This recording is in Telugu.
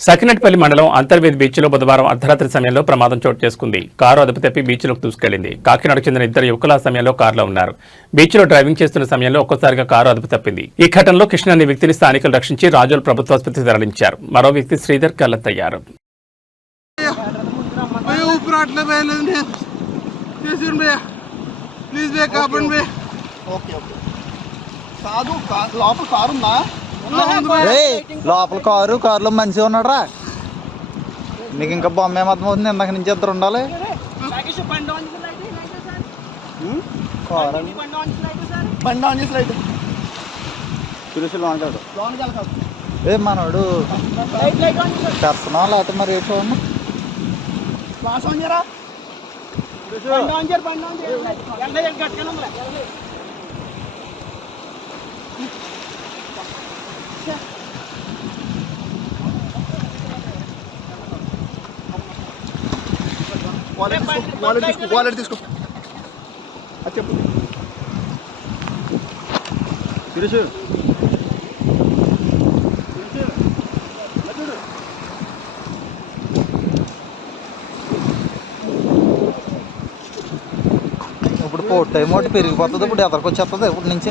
సకినట్పల్లి మండలం అంతర్వేది బీచ్లో బుధవారం అర్ధరాత్రి సమయంలో ప్రమాదం చోటు చేసుకుంది. కారు అదుపు తప్పి బీచ్లోకి దూసుకెళ్ళింది కాకినాడకు చెందిన ఇద్దరు యువకులు ఆ సమయంలో కారులో ఉన్నారు. బీచ్లో డ్రైవింగ్ చేస్తున్న సమయంలో ఒక్కసారిగా కారు అదుపు తప్పింది. ఈ ఘటనలో కృష్ణ అనే వ్యక్తిని స్థానికులు రక్షించి రాజోల్ ప్రభుత్వ ఆసుపత్రికి తరలించారు. మరో వ్యక్తి శ్రీధర్ గల్లంతయ్యారు భయ్యా ఊపిరి అట్లే వేయలేదు చేసిండు భయ్యా. ప్లీజ్ భయ్యా కాపాడండి భయ్యా. Okay okay. కాదు కా- లోపల కారు లోపల కారు కారులో మనిషి ఉన్నాడు నీకు ఇంకా బొమ్మ ఏమర్థమవుతుంది ఇందాక నుంచి ఇద్దరు ఉండాలి. బండి ఆన్ చేసి రైట్. ఏ మనోడు పర్సనల్ లేకపోతే మరి ఏ చూడండి ఫ్లాష్ ఆన్ చేయరా? బండి ఆన్ చేయరు బండి ఆన్ చేయరు ఎంత గట్టిగా ఉందిలే వాలెట్ తీసుకో వాలెట్ తీసుకో వాలెట్ తీసుకో. అది చెప్పు. తిరుసు ఇప్పుడు పోటీ టైం ఒకటి పెరిగిపోతుంది ఇప్పుడు ఎదరికి వచ్చేస్తుంది ఇప్పుడు నుంచి.